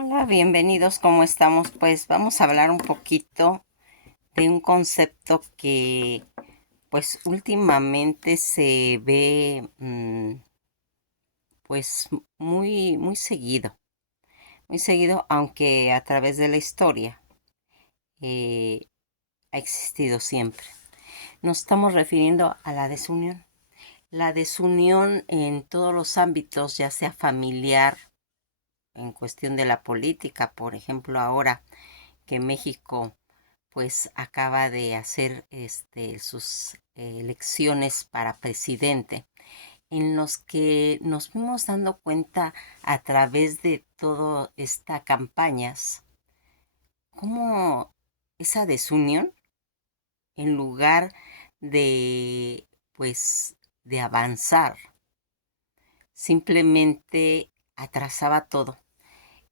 Hola, bienvenidos, ¿cómo estamos? Pues vamos a hablar un poquito de un concepto que pues últimamente se ve pues muy seguido, aunque a través de la historia eh, ha existido siempre. Nos estamos refiriendo a la desunión en todos los ámbitos, ya sea familiar, en cuestión de la política, por ejemplo, ahora que México pues acaba de hacer sus elecciones para presidente, en los que nos fuimos dando cuenta a través de todas estas campañas, cómo esa desunión, en lugar de, pues, de avanzar, simplemente atrasaba todo.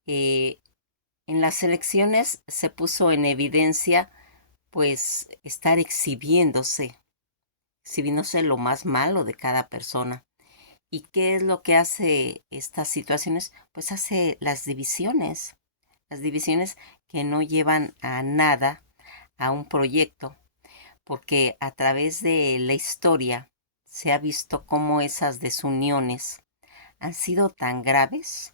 Eh, en las elecciones se puso en evidencia, pues, estar exhibiéndose lo más malo de cada persona. ¿Y qué es lo que hace estas situaciones? Pues hace las divisiones que no llevan a nada, a un proyecto, porque a través de la historia se ha visto cómo esas desuniones han sido tan graves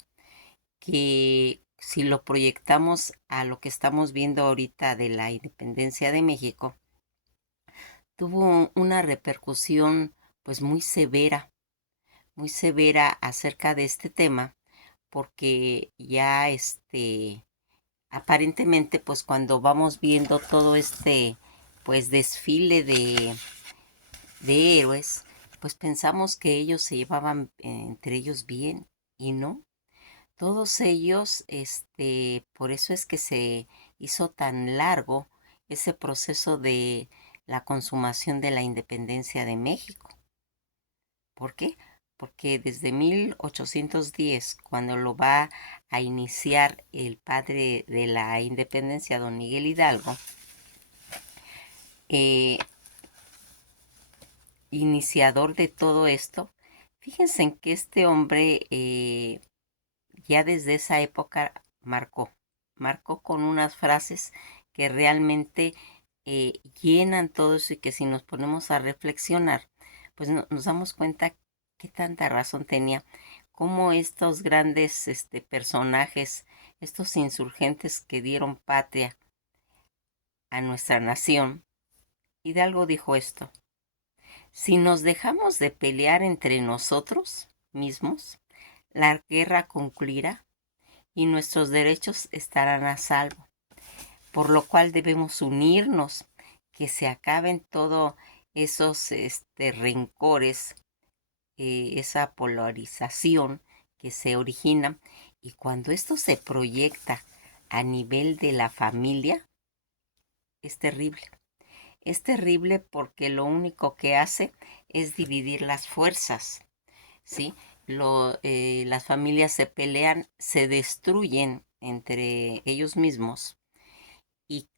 que si lo proyectamos a lo que estamos viendo ahorita de la independencia de México, tuvo una repercusión pues muy severa acerca de este tema, porque ya aparentemente pues cuando vamos viendo todo este pues desfile de héroes, pues pensamos que ellos se llevaban entre ellos bien y no. Todos ellos, por eso es que se hizo tan largo ese proceso de la consumación de la independencia de México. ¿Por qué? Porque desde 1810, cuando lo va a iniciar el padre de la independencia, don Miguel Hidalgo, eh, iniciador de todo esto, fíjense en que este hombre ya desde esa época marcó con unas frases que realmente llenan todo eso y que si nos ponemos a reflexionar, pues nos damos cuenta que tanta razón tenía, cómo estos grandes personajes, estos insurgentes que dieron patria a nuestra nación. Hidalgo dijo esto: si nos dejamos de pelear entre nosotros mismos, la guerra concluirá y nuestros derechos estarán a salvo, por lo cual debemos unirnos, que se acaben todos esos rencores, esa polarización que se origina, y cuando esto se proyecta a nivel de la familia, es terrible. Es terrible porque lo único que hace es dividir las fuerzas, ¿sí? Las familias se pelean, se destruyen entre ellos mismos y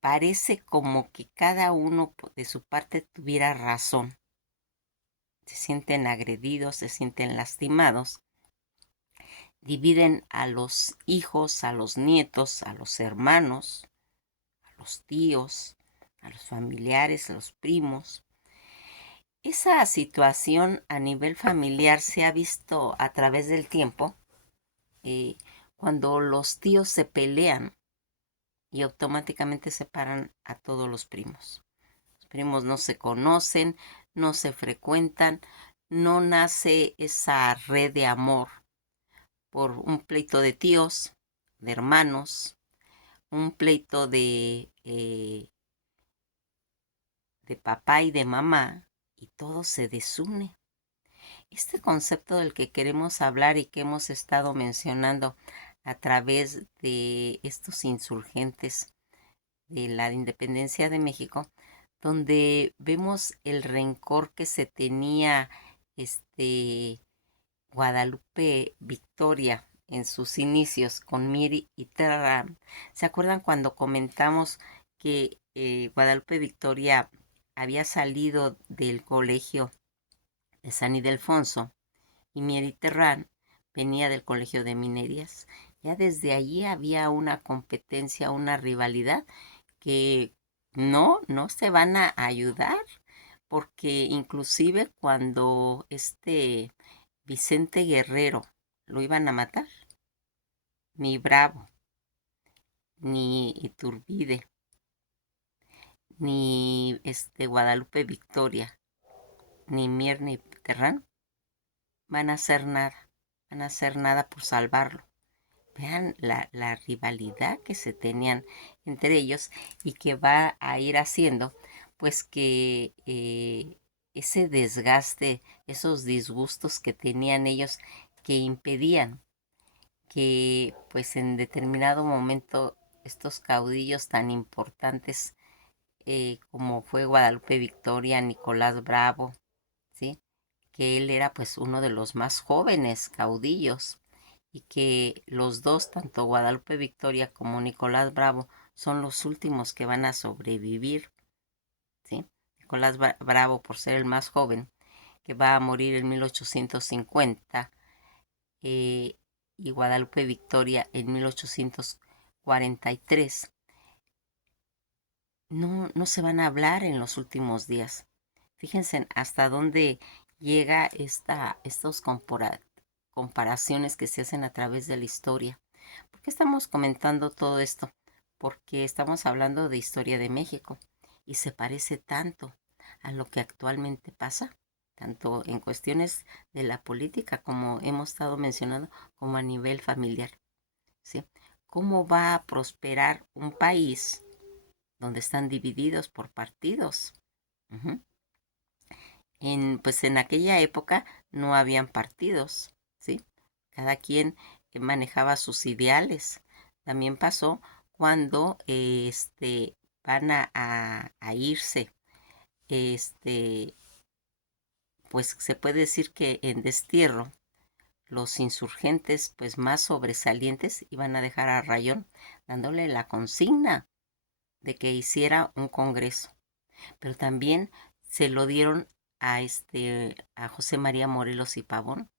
parece como que cada uno de su parte tuviera razón. Se sienten agredidos, se sienten lastimados. Dividen a los hijos, a los nietos, a los hermanos, a los tíos, a los familiares, a los primos. Esa situación a nivel familiar se ha visto a través del tiempo, eh, cuando los tíos se pelean y automáticamente separan a todos los primos. Los primos no se conocen, no se frecuentan, no nace esa red de amor por un pleito de tíos, de hermanos, un pleito de papá y de mamá, y todo se desune. Este concepto del que queremos hablar y que hemos estado mencionando a través de estos insurgentes de la independencia de México, donde vemos el rencor que se tenía este Guadalupe Victoria en sus inicios con Miri y Terram. ¿Se acuerdan cuando comentamos que Guadalupe Victoria había salido del colegio de San Ildefonso y Miri Terrán venía del Colegio de Minerías. Ya desde allí había una competencia, una rivalidad que no se van a ayudar, porque inclusive cuando Vicente Guerrero lo iban a matar, ni Bravo, ni Iturbide, ni Guadalupe Victoria, ni Mier ni Terrán van a hacer nada, van a hacer nada por salvarlo. Vean la rivalidad que se tenían entre ellos y que va a ir haciendo, pues que ese desgaste, esos disgustos que tenían ellos, que impedían que pues en determinado momento estos caudillos tan importantes como fue Guadalupe Victoria, Nicolás Bravo, ¿sí? Que él era pues uno de los más jóvenes caudillos y que los dos, tanto Guadalupe Victoria como Nicolás Bravo, son los últimos que van a sobrevivir, ¿sí? Nicolás Bravo, por ser el más joven, que va a morir en 1850, y Guadalupe Victoria en 1843. No se van a hablar en los últimos días. Fíjense hasta dónde llega estos comparaciones que se hacen a través de la historia. ¿Por qué estamos comentando todo esto? Porque estamos hablando de historia de México y se parece tanto a lo que actualmente pasa, tanto en cuestiones de la política, como hemos estado mencionando, como a nivel familiar, ¿sí? ¿Cómo va a prosperar un país donde están divididos por partidos? Ujú. Pues en aquella época no habían partidos, ¿sí? Cada quien manejaba sus ideales. También pasó cuando van a irse, este, pues se puede decir que en destierro, los insurgentes pues más sobresalientes iban a dejar a Rayón dándole la consigna de que hiciera un congreso, pero también se lo dieron a José María Morelos y Pavón,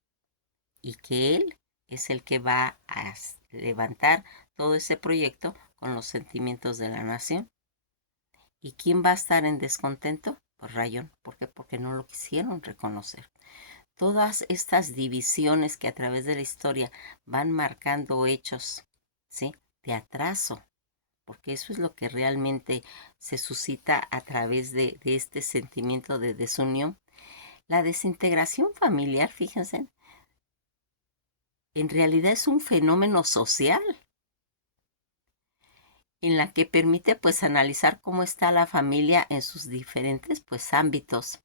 y que él es el que va a levantar todo ese proyecto con los sentimientos de la nación. ¿Y quién va a estar en descontento? Pues Rayón. ¿Por qué? Porque no lo quisieron reconocer. Todas estas divisiones que a través de la historia van marcando hechos, ¿sí? De atraso, porque eso es lo que realmente se suscita a través de este sentimiento de desunión. La desintegración familiar, fíjense, en realidad es un fenómeno social en la que permite pues analizar cómo está la familia en sus diferentes pues ámbitos.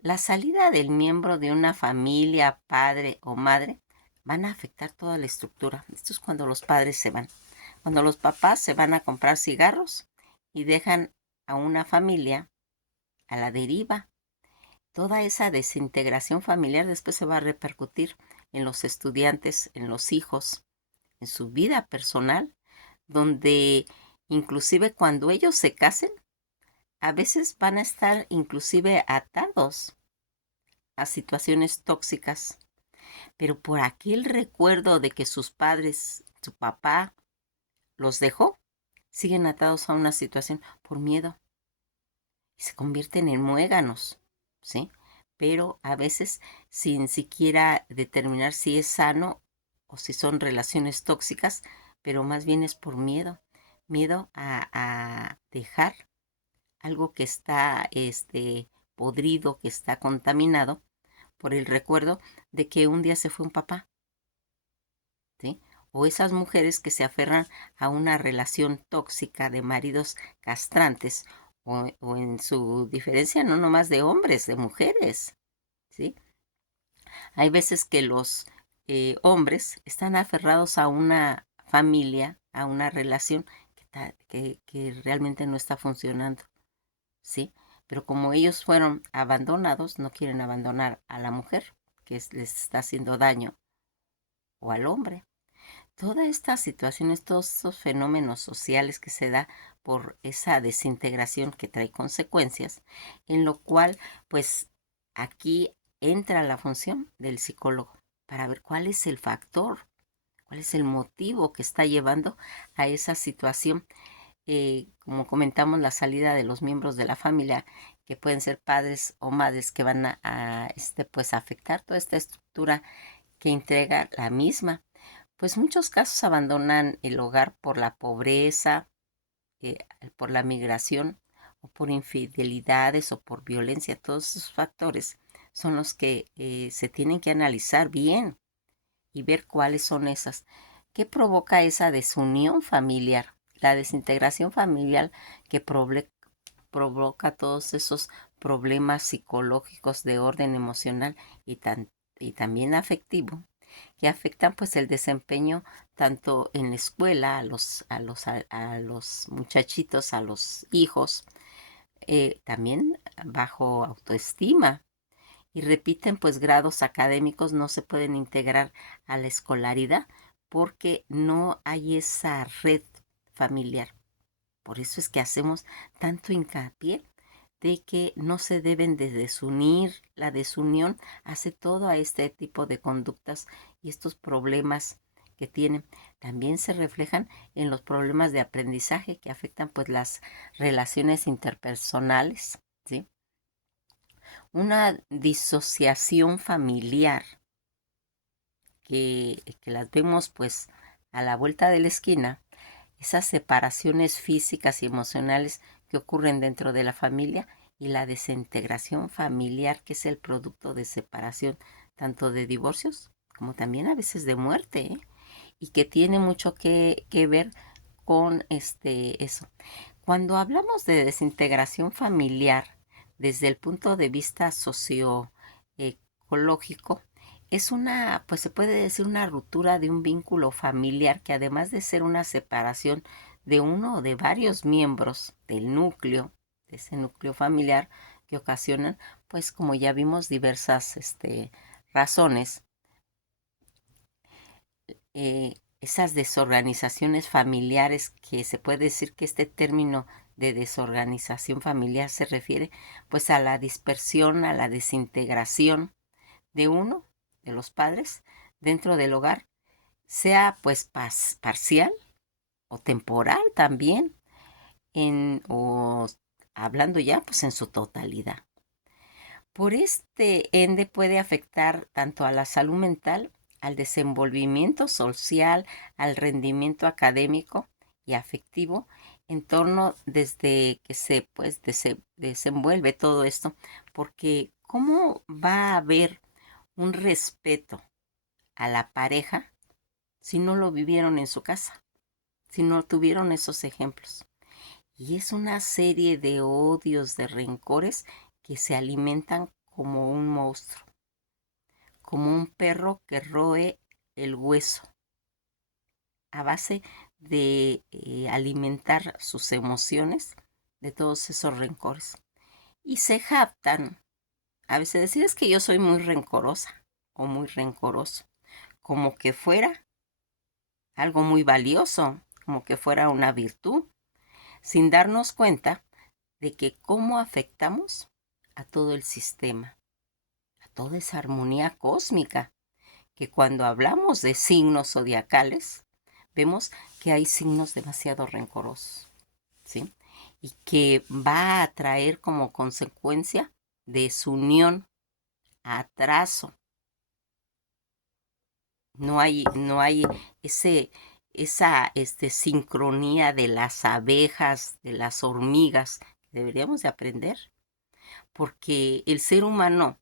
La salida del miembro de una familia, padre o madre, van a afectar toda la estructura. Esto es cuando los padres se van. Cuando los papás se van a comprar cigarros y dejan a una familia a la deriva. Toda esa desintegración familiar después se va a repercutir en los estudiantes, en los hijos, en su vida personal, donde inclusive cuando ellos se casen, a veces van a estar inclusive atados a situaciones tóxicas, pero por aquel recuerdo de que sus padres, su papá, los dejó, siguen atados a una situación por miedo y se convierten en muéganos, ¿sí? Pero a veces sin siquiera determinar si es sano o si son relaciones tóxicas, pero más bien es por miedo, miedo a dejar algo que está podrido, que está contaminado por el recuerdo de que un día se fue un papá, ¿sí? O esas mujeres que se aferran a una relación tóxica de maridos castrantes, o en su diferencia no nomás de hombres, de mujeres, ¿sí? Hay veces que los hombres están aferrados a una familia, a una relación que realmente no está funcionando, ¿sí? Pero como ellos fueron abandonados, no quieren abandonar a la mujer les está haciendo daño, o al hombre. Todas estas situaciones, todos estos fenómenos sociales que se da por esa desintegración que trae consecuencias, en lo cual, pues, aquí entra la función del psicólogo. para ver cuál es el factor, cuál es el motivo que está llevando a esa situación. Como comentamos, la salida de los miembros de la familia, que pueden ser padres o madres, que van pues afectar toda esta estructura que integra la misma. Pues muchos casos abandonan el hogar por la pobreza, por la migración o por infidelidades o por violencia. Todos esos factores son los que se tienen que analizar bien y ver cuáles son esas. ¿Qué provoca esa desunión familiar? La desintegración familiar que provoca todos esos problemas psicológicos de orden emocional y también afectivo, que afectan pues el desempeño tanto en la escuela, a los muchachitos, a los hijos, también bajo autoestima, y repiten pues grados académicos, no se pueden integrar a la escolaridad porque no hay esa red familiar. Por eso es que hacemos tanto hincapié de que no se deben de desunir. La desunión hace todo a este tipo de conductas y estos problemas que tienen. También se reflejan en los problemas de aprendizaje que afectan pues las relaciones interpersonales, ¿sí? Una disociación familiar que las vemos pues a la vuelta de la esquina, esas separaciones físicas y emocionales que ocurren dentro de la familia y la desintegración familiar, que es el producto de separación tanto de divorcios como también a veces de muerte, ¿eh? Y que tiene mucho que ver con eso. Cuando hablamos de desintegración familiar desde el punto de vista socioecológico, es pues se puede decir una ruptura de un vínculo familiar que, además de ser una separación de uno o de varios miembros del núcleo, de ese núcleo familiar, que ocasionan, pues como ya vimos, diversas razones, esas desorganizaciones familiares, que se puede decir que este término de desorganización familiar se refiere pues a la dispersión, a la desintegración de uno de los padres dentro del hogar, sea pues parcial o temporal también, o hablando ya pues en su totalidad. Por este ende puede afectar tanto a la salud mental, al desenvolvimiento social, al rendimiento académico y afectivo en torno desde que se pues desenvuelve todo esto, porque ¿cómo va a haber un respeto a la pareja si no lo vivieron en su casa, si no tuvieron esos ejemplos? Y es una serie de odios, de rencores que se alimentan como un monstruo, como un perro que roe el hueso, a base de alimentar sus emociones de todos esos rencores. Y se jactan, a veces decir es que yo soy muy rencorosa o muy rencoroso, como que fuera algo muy valioso, como que fuera una virtud, sin darnos cuenta de que cómo afectamos a todo el sistema, a toda esa armonía cósmica, que cuando hablamos de signos zodiacales, vemos que hay signos demasiado rencorosos, ¿sí? Y que va a traer como consecuencia desunión, atraso. No hay esa sincronía de las abejas, de las hormigas, que deberíamos de aprender, porque el ser humano,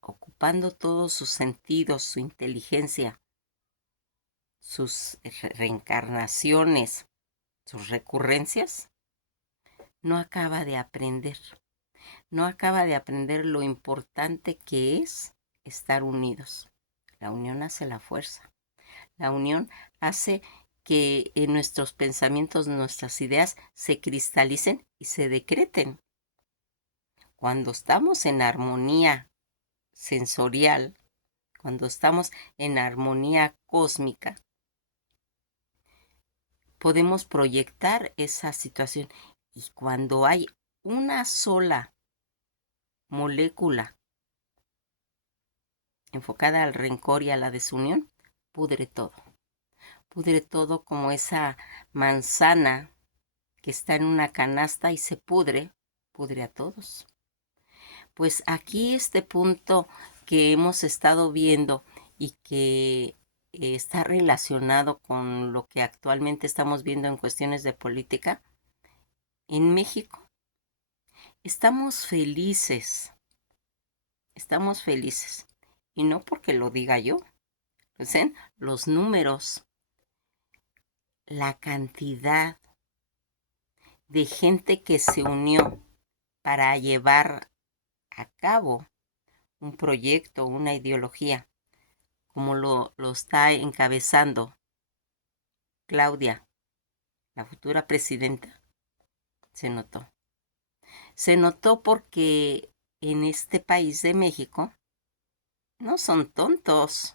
ocupando todos sus sentidos, su inteligencia, sus reencarnaciones, sus recurrencias, no acaba de aprender. No acaba de aprender lo importante que es estar unidos. La unión hace la fuerza. La unión hace que nuestros pensamientos, nuestras ideas se cristalicen y se decreten. Cuando estamos en armonía sensorial, cuando estamos en armonía cósmica, podemos proyectar esa situación. Y cuando hay una sola molécula enfocada al rencor y a la desunión, pudre todo. Pudre todo como esa manzana que está en una canasta y se pudre a todos. Pues aquí este punto que hemos estado viendo y que está relacionado con lo que actualmente estamos viendo en cuestiones de política, en México estamos felices, y no porque lo diga yo, ¿ven? Los números, la cantidad de gente que se unió para llevar a cabo un proyecto, una ideología, como lo está encabezando Claudia, la futura presidenta, se notó. Se notó porque en este país de México no son tontos,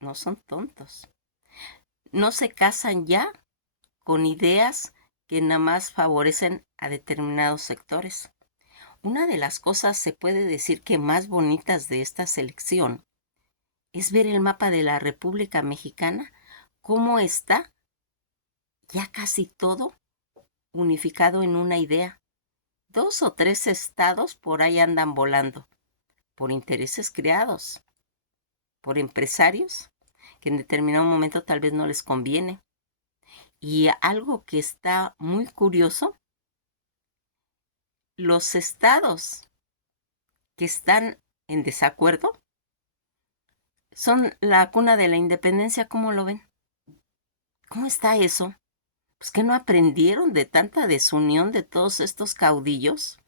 no son tontos. No se casan ya con ideas que nada más favorecen a determinados sectores. Una de las cosas, se puede decir que más bonitas de esta selección, es ver el mapa de la República Mexicana, cómo está ya casi todo unificado en una idea. 2 o 3 estados por ahí andan volando, por intereses creados, por empresarios que en determinado momento tal vez no les conviene. Y algo que está muy curioso, los estados que están en desacuerdo son la cuna de la independencia. ¿Cómo lo ven? ¿Cómo está eso? Pues que no aprendieron de tanta desunión de todos estos caudillos.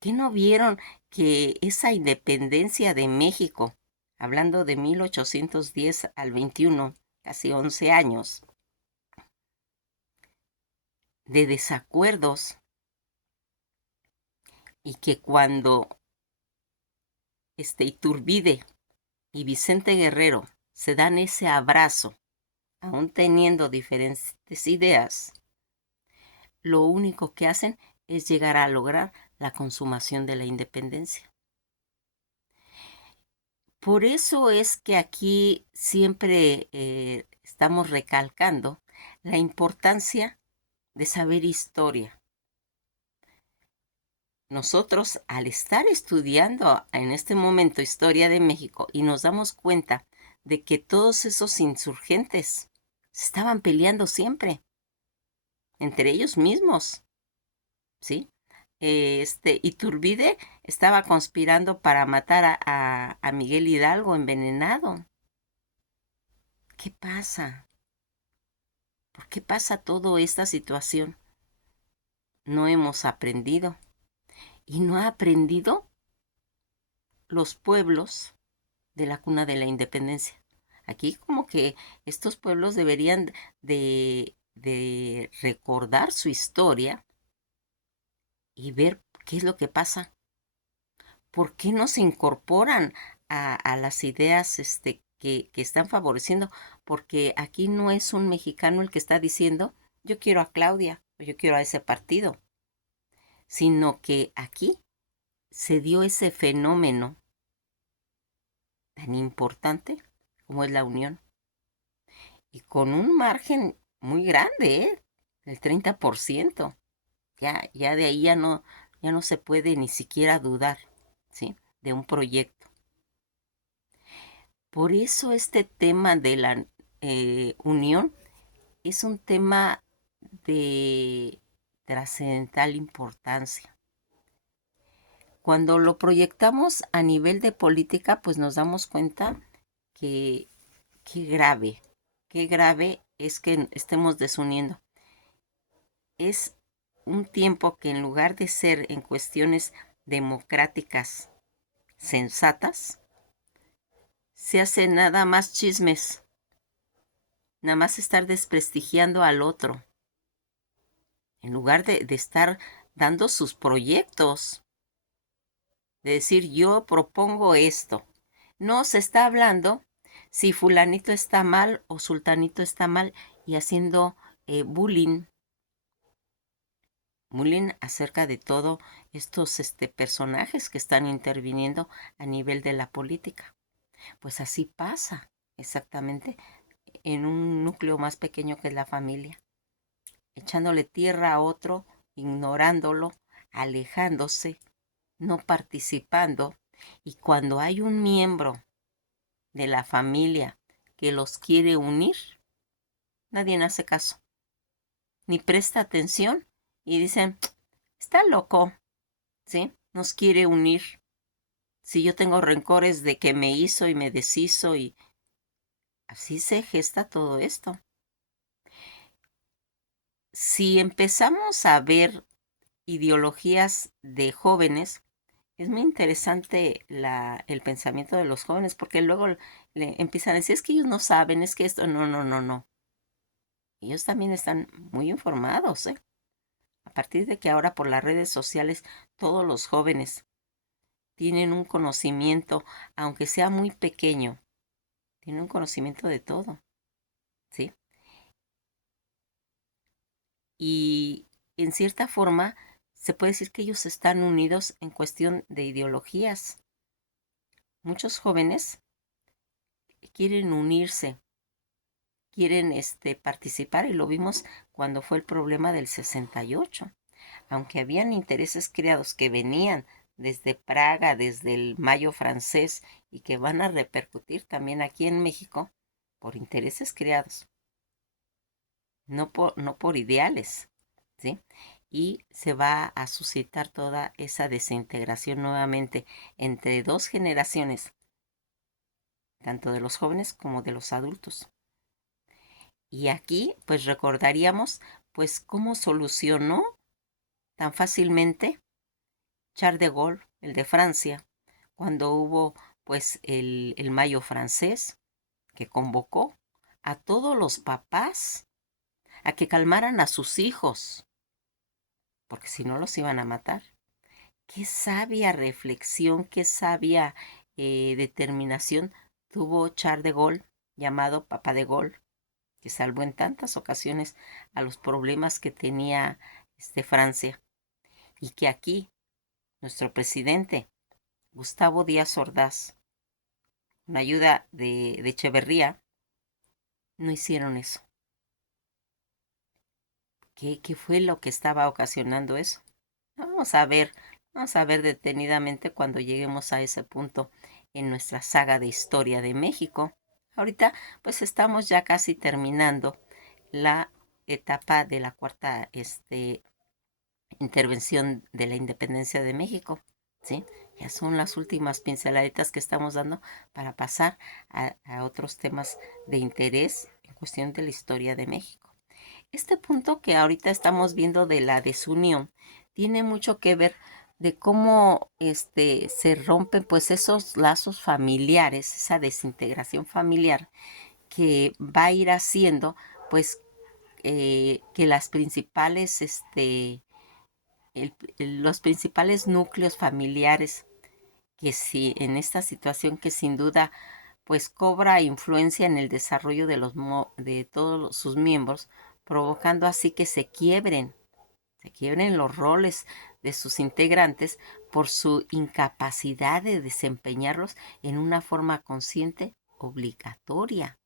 ¿Qué no vieron que esa independencia de México, hablando de 1810 al 21, casi 11 años, de desacuerdos, y que cuando Iturbide y Vicente Guerrero se dan ese abrazo, aún teniendo diferentes ideas, lo único que hacen es llegar a lograr la consumación de la independencia? Por eso es que aquí siempre estamos recalcando la importancia de saber historia. Nosotros, al estar estudiando en este momento historia de México, y nos damos cuenta de que todos esos insurgentes se estaban peleando siempre entre ellos mismos, ¿sí? Iturbide estaba conspirando para matar a Miguel Hidalgo envenenado. ¿Qué pasa? ¿Por qué pasa toda esta situación? No hemos aprendido. Y no ha aprendido los pueblos de la cuna de la independencia. Aquí como que estos pueblos deberían de recordar su historia y ver qué es lo que pasa. ¿Por qué no se incorporan a las ideas que están favoreciendo? Porque aquí no es un mexicano el que está diciendo, yo quiero a Claudia o yo quiero a ese partido, sino que aquí se dio ese fenómeno tan importante como es la unión. Y con un margen muy grande, el 30%. Ya de ahí ya no se puede ni siquiera dudar, ¿sí?, de un proyecto. Por eso este tema de la unión es un tema de trascendental importancia. Cuando lo proyectamos a nivel de política, pues nos damos cuenta que qué grave es que estemos desuniendo. Es un tiempo que en lugar de ser en cuestiones democráticas sensatas, se hace nada más chismes, nada más estar desprestigiando al otro, en lugar de estar dando sus proyectos, de decir yo propongo esto. No se está hablando si fulanito está mal o sultanito está mal y haciendo bullying, bullying acerca de todos estos personajes que están interviniendo a nivel de la política. Pues así pasa exactamente en un núcleo más pequeño que es la familia, echándole tierra a otro, ignorándolo, alejándose, no participando. Y cuando hay un miembro de la familia que los quiere unir, nadie hace caso, ni presta atención y dicen, está loco, ¿sí? Nos quiere unir. Si yo tengo rencores de que me hizo y me deshizo y así se gesta todo esto. Si empezamos a ver ideologías de jóvenes, es muy interesante el pensamiento de los jóvenes, porque luego le empiezan a decir, es que ellos no saben, es que esto, no, no, no, no. Ellos también están muy informados, ¿eh? A partir de que ahora por las redes sociales todos los jóvenes tienen un conocimiento, aunque sea muy pequeño, tienen un conocimiento de todo, ¿sí? Y en cierta forma se puede decir que ellos están unidos en cuestión de ideologías. Muchos jóvenes quieren unirse, quieren participar y lo vimos cuando fue el problema del 68. Aunque habían intereses creados que venían desde Praga, desde el Mayo francés y que van a repercutir también aquí en México por intereses creados, no por ideales, ¿sí? Y se va a suscitar toda esa desintegración nuevamente entre dos generaciones, tanto de los jóvenes como de los adultos. Y aquí, pues recordaríamos, pues cómo solucionó tan fácilmente Charles de Gaulle, el de Francia, cuando hubo pues el Mayo francés, que convocó a todos los papás a que calmaran a sus hijos, porque si no los iban a matar. Qué sabia reflexión, qué sabia determinación tuvo Charles de Gaulle, llamado Papá de Gaulle, que salvó en tantas ocasiones a los problemas que tenía Francia. Y que aquí, nuestro presidente, Gustavo Díaz Ordaz, con ayuda de Echeverría, no hicieron eso. ¿Qué fue lo que estaba ocasionando eso? Vamos a ver detenidamente cuando lleguemos a ese punto en nuestra saga de historia de México. Ahorita pues estamos ya casi terminando la etapa de la cuarta intervención de la independencia de México, ¿sí? Ya son las últimas pinceladitas que estamos dando para pasar a otros temas de interés en cuestión de la historia de México. Este punto que ahorita estamos viendo de la desunión tiene mucho que ver de cómo se rompen pues esos lazos familiares, esa desintegración familiar que va a ir haciendo pues que las principales los principales núcleos familiares que sí en esta situación que sin duda pues cobra influencia en el desarrollo de todos sus miembros, provocando así que se quiebren los roles de sus integrantes por su incapacidad de desempeñarlos en una forma consciente, obligatoria,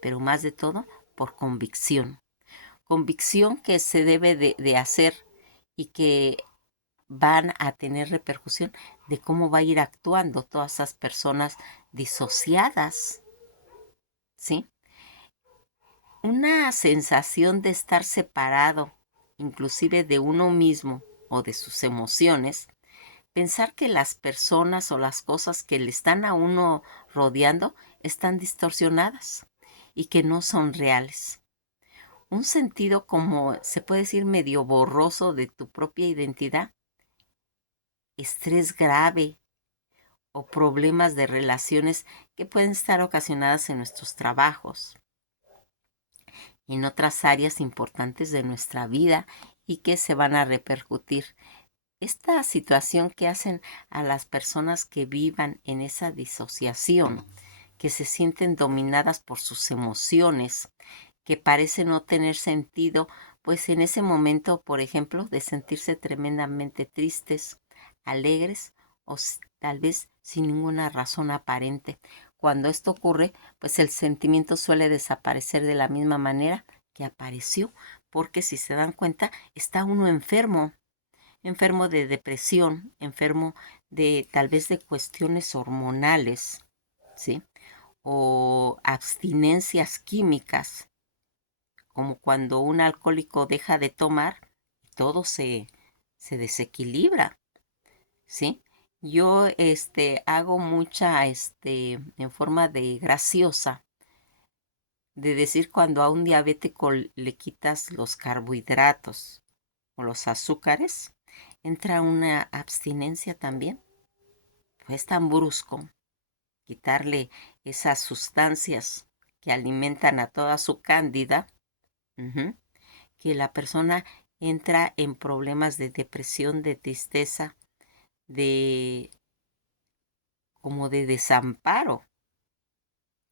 pero más de todo por convicción. Convicción que se debe de hacer y que van a tener repercusión de cómo va a ir actuando todas esas personas disociadas, ¿sí? Una sensación de estar separado, inclusive de uno mismo o de sus emociones, pensar que las personas o las cosas que le están a uno rodeando están distorsionadas y que no son reales. Un sentido como se puede decir medio borroso de tu propia identidad, estrés grave o problemas de relaciones que pueden estar ocasionadas en nuestros trabajos y en otras áreas importantes de nuestra vida y que se van a repercutir. Esta situación que hacen a las personas que vivan en esa disociación, que se sienten dominadas por sus emociones, que parece no tener sentido, pues en ese momento, por ejemplo, de sentirse tremendamente tristes, alegres o tal vez sin ninguna razón aparente. Cuando esto ocurre, pues el sentimiento suele desaparecer de la misma manera que apareció, porque si se dan cuenta, está uno enfermo, enfermo de depresión, enfermo de tal vez de cuestiones hormonales, ¿sí? O abstinencias químicas, como cuando un alcohólico deja de tomar y todo se desequilibra, ¿sí? Yo hago mucha en forma de graciosa de decir cuando a un diabético le quitas los carbohidratos o los azúcares, entra una abstinencia también. Es tan brusco quitarle esas sustancias que alimentan a toda su cándida, ujú, que la persona entra en problemas de depresión, de tristeza, de como de desamparo.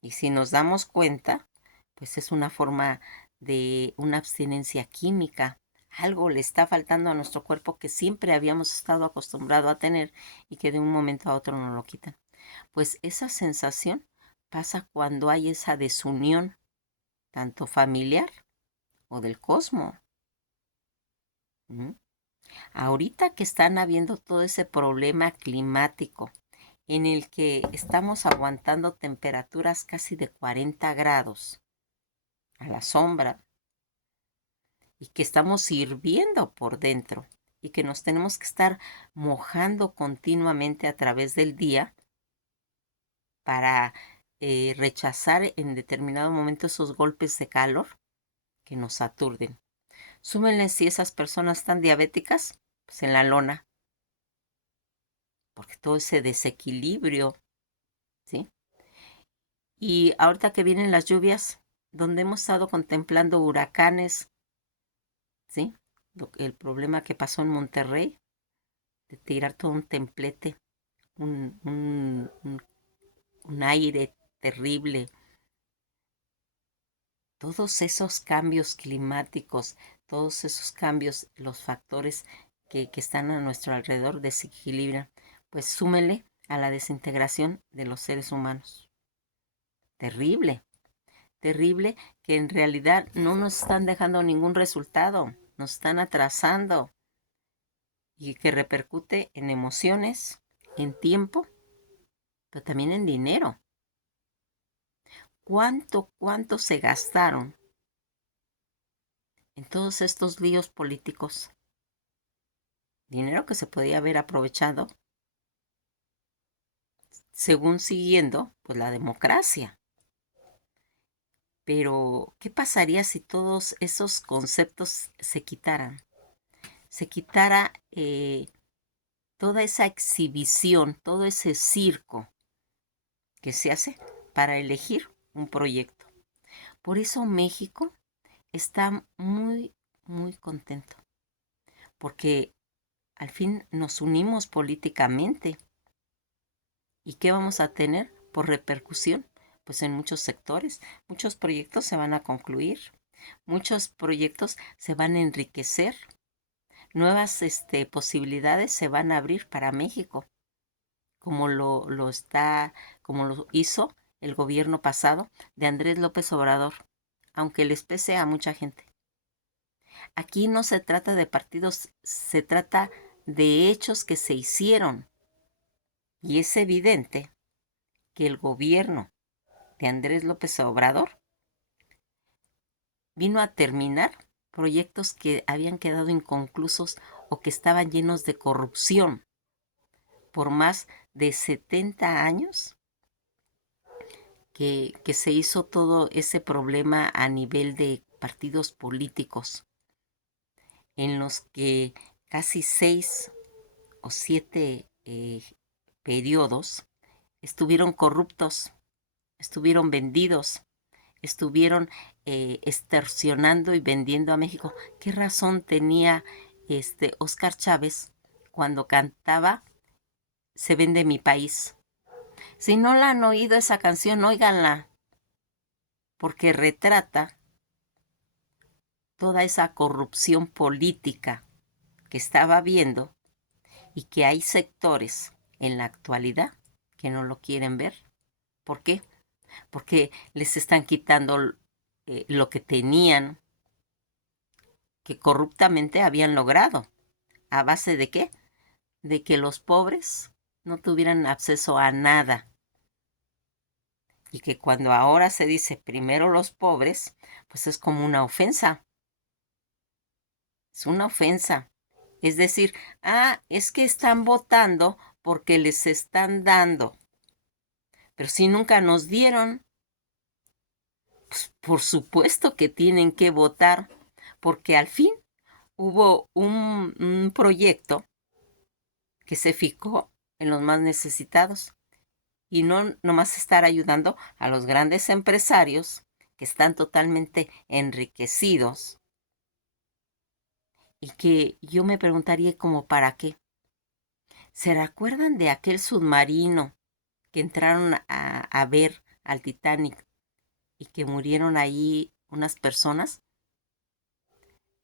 Y si nos damos cuenta, pues es una forma de una abstinencia química. Algo le está faltando a nuestro cuerpo que siempre habíamos estado acostumbrado a tener y que de un momento a otro nos lo quitan. Pues esa sensación pasa cuando hay esa desunión, tanto familiar o del cosmos. ¿Mm? Ahorita que están habiendo todo ese problema climático en el que estamos aguantando temperaturas casi de 40 grados a la sombra y que estamos hirviendo por dentro y que nos tenemos que estar mojando continuamente a través del día para rechazar en determinado momento esos golpes de calor que nos aturden. Súmenle si esas personas están diabéticas, pues en la lona, porque todo ese desequilibrio, ¿sí? Y ahorita que vienen las lluvias, donde hemos estado contemplando huracanes, ¿sí? El problema que pasó en Monterrey, de tirar todo un templete, un, un, un, un aire terrible, todos esos cambios climáticos, todos esos cambios, los factores que están a nuestro alrededor desequilibran, pues súmele a la desintegración de los seres humanos. Terrible, terrible que en realidad no nos están dejando ningún resultado, nos están atrasando y que repercute en emociones, en tiempo, pero también en dinero. ¿Cuánto se gastaron en todos estos líos políticos? Dinero que se podía haber aprovechado según siguiendo pues la democracia. Pero, ¿qué pasaría si todos esos conceptos se quitaran? Se quitara toda esa exhibición, todo ese circo que se hace para elegir un proyecto. Por eso México está muy, muy contento, porque al fin nos unimos políticamente. ¿Y qué vamos a tener por repercusión? Pues en muchos sectores, muchos proyectos se van a concluir, muchos proyectos se van a enriquecer, nuevas posibilidades se van a abrir para México, como como lo hizo el gobierno pasado de Andrés López Obrador, aunque les pese a mucha gente. Aquí no se trata de partidos, se trata de hechos que se hicieron. Y es evidente que el gobierno de Andrés López Obrador vino a terminar proyectos que habían quedado inconclusos o que estaban llenos de corrupción por más de 70 años que se hizo todo ese problema a nivel de partidos políticos, en los que casi 6 o 7 periodos estuvieron corruptos, estuvieron vendidos, estuvieron extorsionando y vendiendo a México. ¿Qué razón tenía Óscar Chávez cuando cantaba Se vende mi país? Si no la han oído esa canción, óiganla, porque retrata toda esa corrupción política que estaba habiendo y que hay sectores en la actualidad que no lo quieren ver. ¿Por qué? Porque les están quitando lo que tenían, que corruptamente habían logrado. ¿A base de qué? De que los pobres no tuvieran acceso a nada. Y que cuando ahora se dice primero los pobres, pues es como una ofensa. Es una ofensa. Es decir, es que están votando porque les están dando. Pero si nunca nos dieron, pues por supuesto que tienen que votar, porque al fin hubo un proyecto que se fijó en los más necesitados y no nomás estar ayudando a los grandes empresarios que están totalmente enriquecidos y que yo me preguntaría como para qué. ¿Se recuerdan de aquel submarino que entraron a ver al Titanic y que murieron ahí unas personas?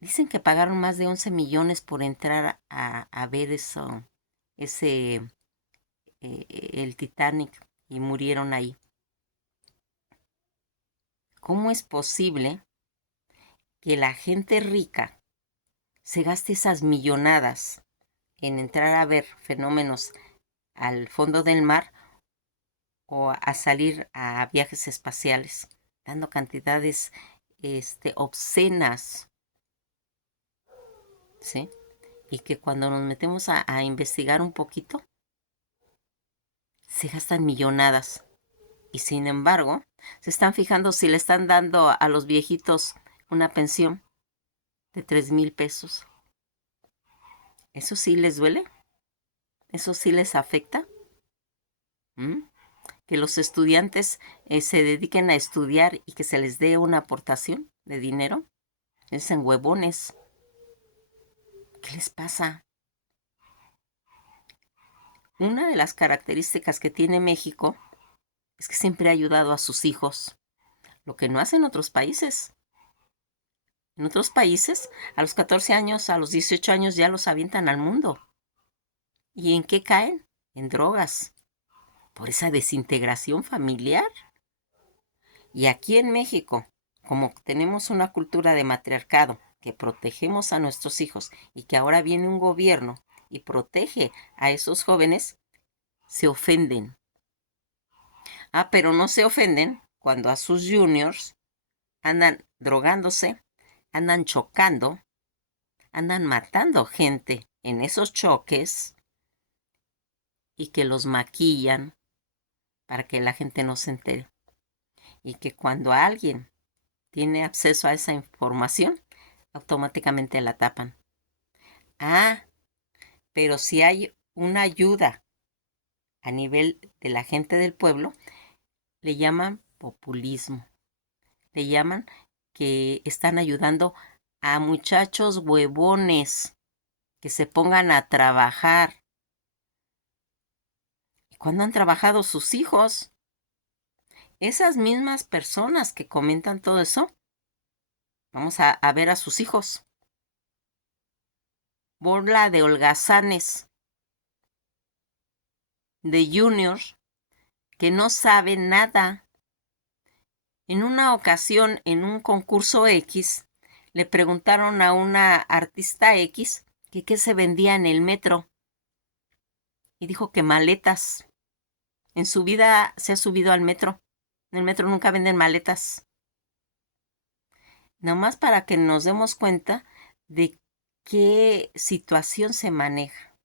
Dicen que pagaron más de 11 millones por entrar a ver eso, el Titanic, y murieron ahí. ¿Cómo es posible que la gente rica se gaste esas millonadas en entrar a ver fenómenos al fondo del mar o a salir a viajes espaciales, dando cantidades obscenas, ¿sí? Y que cuando nos metemos a investigar un poquito, se gastan millonadas. Y sin embargo, se están fijando si le están dando a los viejitos una pensión de 3,000 pesos. ¿Eso sí les duele? ¿Eso sí les afecta? ¿Mm? Que los estudiantes se dediquen a estudiar y que se les dé una aportación de dinero. Es en huevones. ¿Qué les pasa? Una de las características que tiene México es que siempre ha ayudado a sus hijos, lo que no hacen otros países. En otros países, a los 14 años, a los 18 años ya los avientan al mundo. ¿Y en qué caen? En drogas, por esa desintegración familiar. Y aquí en México, como tenemos una cultura de matriarcado, que protegemos a nuestros hijos y que ahora viene un gobierno y protege a esos jóvenes, se ofenden. Pero no se ofenden cuando a sus juniors andan drogándose, andan chocando, andan matando gente en esos choques y que los maquillan para que la gente no se entere. Y que cuando alguien tiene acceso a esa información, automáticamente la tapan. Pero si hay una ayuda a nivel de la gente del pueblo, le llaman populismo. Le llaman que están ayudando a muchachos huevones que se pongan a trabajar. ¿Y cuándo han trabajado sus hijos? Esas mismas personas que comentan todo eso, vamos a ver a sus hijos. Bola de holgazanes, de juniors, que no saben nada. En una ocasión, en un concurso X, le preguntaron a una artista X que qué se vendía en el metro. Y dijo que maletas. En su vida se ha subido al metro. En el metro nunca venden maletas. Nomás para que nos demos cuenta de qué situación se maneja.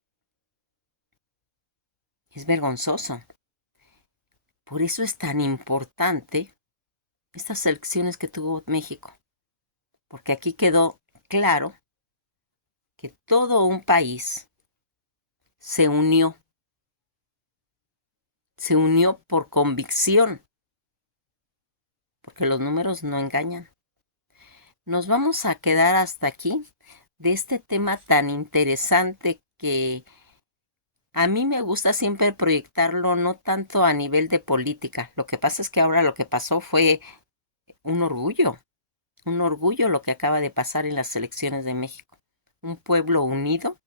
Es vergonzoso. Por eso es tan importante estas elecciones que tuvo México. Porque aquí quedó claro que todo un país se unió por convicción, porque los números no engañan. Nos vamos a quedar hasta aquí de este tema tan interesante que a mí me gusta siempre proyectarlo no tanto a nivel de política. Lo que pasa es que ahora lo que pasó fue un orgullo. un orgullo lo que acaba de pasar en las elecciones de México. Un pueblo unido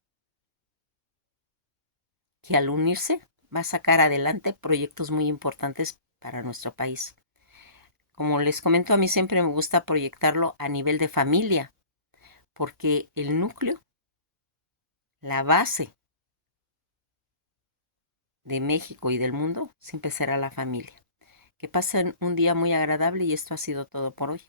que al unirse va a sacar adelante proyectos muy importantes para nuestro país. Como les comento, a mí siempre me gusta proyectarlo a nivel de familia, porque el núcleo, la base de México y del mundo siempre será la familia. Que pasen un día muy agradable y esto ha sido todo por hoy.